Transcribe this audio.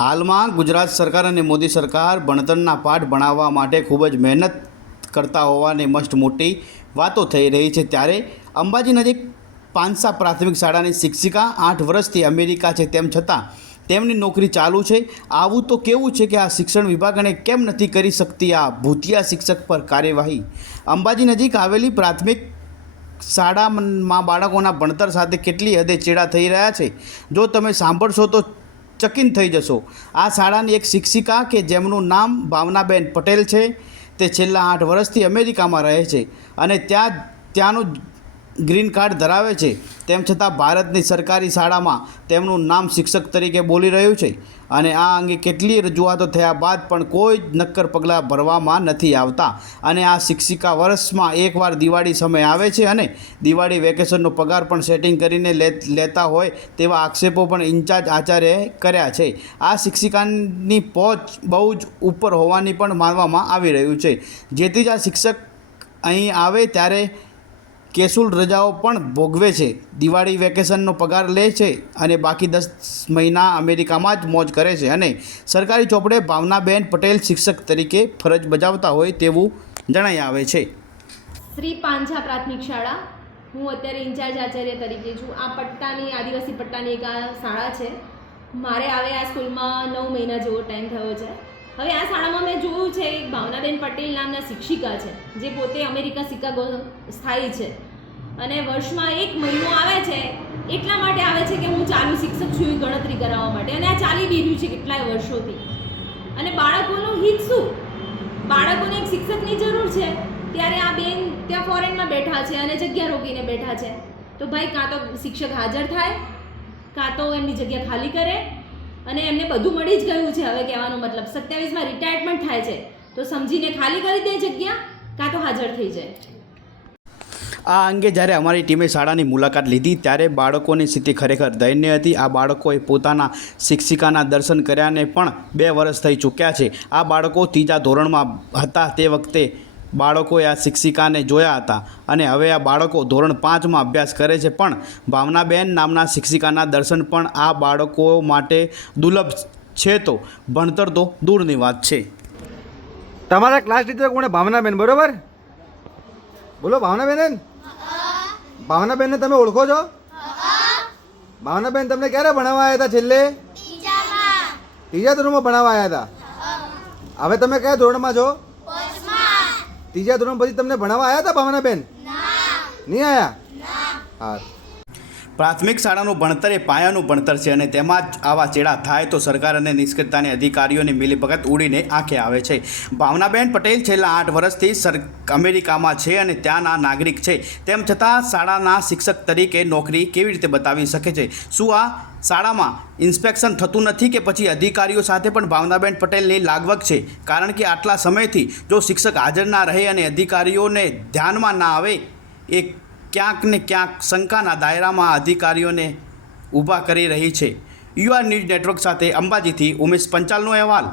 હાલમાં ગુજરાત સરકાર અને મોદી સરકાર ભણતરના પાઠ ભણાવવા માટે ખૂબ જ મહેનત કરતા હોવાની મસ્ત મોટી વાતો થઈ રહી છે। ત્યારે અંબાજી નજીક પાંસા પ્રાથમિક શાળાની શિક્ષિકા 8 વર્ષથી અમેરિકા છે, તેમ છતાં તેમની નોકરી ચાલુ છે। આવું તો કેવું છે કે આ શિક્ષણ વિભાગ કેમ નથી કરી શકતી આ ભૂતિયા શિક્ષક પર કાર્યવાહી। અંબાજી નજીક આવેલી પ્રાથમિક શાળામાં બાળકોના ભણતર સાથે કેટલી હદે ચેડા થઈ રહ્યા છે, જો તમે સાંભળશો તો ચકિત થઈ જશો। આ શાળાની એક શિક્ષિકા કે જેમનું નામ ભાવનાબેન પટેલ છે, તે છેલ્લા 8 વર્ષથી અમેરિકામાં રહે છે અને ત્યાંનું ગ્રીન કાર્ડ ધરાવે છે, તેમ છતાં ભારતની સરકારી શાળામાં તેમનું નામ શિક્ષક તરીકે બોલી રહ્યું છે અને આ અંગે કેટલીય રજૂઆતો થયા બાદ પણ કોઈ જ નક્કર પગલાં ભરવામાં નથી આવતા અને આ શિક્ષિકા વર્ષમાં એકવાર દિવાળી સમય આવે છે અને દિવાળી વેકેશનનો પગાર પણ સેટિંગ કરીને લેતા હોય તેવા આક્ષેપો પણ ઇન્ચાર્જ આચાર્યએ કર્યા છે। આ શિક્ષિકાની પહોંચ બહુ જ ઉપર હોવાની પણ માનવામાં આવી રહ્યું છે, જેથી જ આ શિક્ષક અહીં આવે ત્યારે કેસુલ રજાઓ પણ ભોગવે છે, દિવાળી વેકેશનનો પગાર લે છે અને બાકી 10 મહિના અમેરિકામાં જ મોજ કરે છે અને સરકારી ચોપડે ભાવનાબેન પટેલ શિક્ષક તરીકે ફરજ બજાવતા હોય તેવું જણાઈ આવે છે। શ્રી પાંજા પ્રાથમિક શાળા, હું અત્યારે ઇન્ચાર્જ આચાર્ય તરીકે છું। આ પટ્ટાની આદિવાસી પટ્ટાની એક આ શાળા છે। મારે આવે આ સ્કૂલમાં 9 મહિના જેવો ટાઈમ થયો છે। હવે આ શાળામાં મેં જોયું છે એક ભાવનાબેન પટેલ નામના શિક્ષિકા છે, જે પોતે અમેરિકા શિકાગો સ્થાયી છે અને વર્ષમાં 1 મહિનો આવે છે, એટલા માટે આવે છે કે હું ચાલુ શિક્ષક છું એ ગણતરી કરાવવા માટે, અને આ ચાલી બી રહ્યું છે કેટલાય વર્ષોથી। અને બાળકોનું હિત શું, બાળકોને એક શિક્ષકની જરૂર છે, ત્યારે આ બેન ત્યાં ફોરેનમાં બેઠા છે અને જગ્યા રોકીને બેઠા છે। તો ભાઈ કાં તો શિક્ષક હાજર થાય, કાં તો એમની જગ્યા ખાલી કરે, અને એમને બધું મળી જ ગયું છે। હવે કહેવાનો મતલબ 27માં રિટાયરમેન્ટ થાય છે, તો સમજીને ખાલી કરી દે જગ્યા, કાં તો હાજર થઈ જાય। આ અંગે જ્યારે અમારી ટીમે શાળાની મુલાકાત લીધી ત્યારે બાળકોની સ્થિતિ ખરેખર દયનીય હતી। આ બાળકોએ પોતાના શિક્ષિકાના દર્શન કર્યાને પણ 2 વર્ષ થઈ ચૂક્યા છે। આ બાળકો 3જા ધોરણમાં હતા તે વખતે બાળકોએ આ શિક્ષિકાને જોયા હતા અને હવે આ બાળકો ધોરણ 5માં અભ્યાસ કરે છે, પણ ભાવનાબેન નામના શિક્ષિકાના દર્શન પણ આ બાળકો માટે દુર્લભ છે, તો ભણતર તો દૂરની વાત છે। તમારા ક્લાસ ટીચર કોણ? ભાવનાબેન, બરોબર? બોલો ભાવનાબેન। ભાવનાબેનને તમે ઓળખો છો? ભાવનાબેન તમને ક્યારે ભણાવવા આવ્યા હતા? છેલ્લે 3જા ધોરણમાં ભણાવવા આવ્યા હતા। હવે તમે કયા ધોરણમાં છો? 3જા ધોરણ પછી તમને ભણાવવા આવ્યા હતા ભાવનાબેન? નહીં આવ્યા? હા। પ્રાથમિક શાળાનું ભણતર એ પાયાનું ભણતર છે અને તેમાં જ આવા ચેડા થાય તો સરકાર અને નિષ્ક્રિયતાની અધિકારીઓની મિલીભગત ઉડીને આંખે આવે છે। ભાવનાબેન પટેલ છેલ્લા 8 વર્ષથી અમેરિકામાં છે અને ત્યાંના નાગરિક છે, તેમ છતાં શાળાના શિક્ષક તરીકે નોકરી કેવી રીતે બતાવી શકે છે? શું આ શાળામાં ઇન્સ્પેક્શન થતું નથી કે પછી અધિકારીઓ સાથે પણ ભાવનાબેન પટેલની લાગવગ છે? કારણ કે આટલા સમયથી જો શિક્ષક હાજર ના રહે અને અધિકારીઓને ધ્યાનમાં ના આવે, એ ક્યાંક ને ક્યાંક શંકાના દાયરામાં અધિકારીઓને ઊભા કરી રહી છે। યુઆર ન્યૂઝ નેટવર્ક સાથે અંબાજીથી ઉમેશ પંચાલનો અહેવાલ।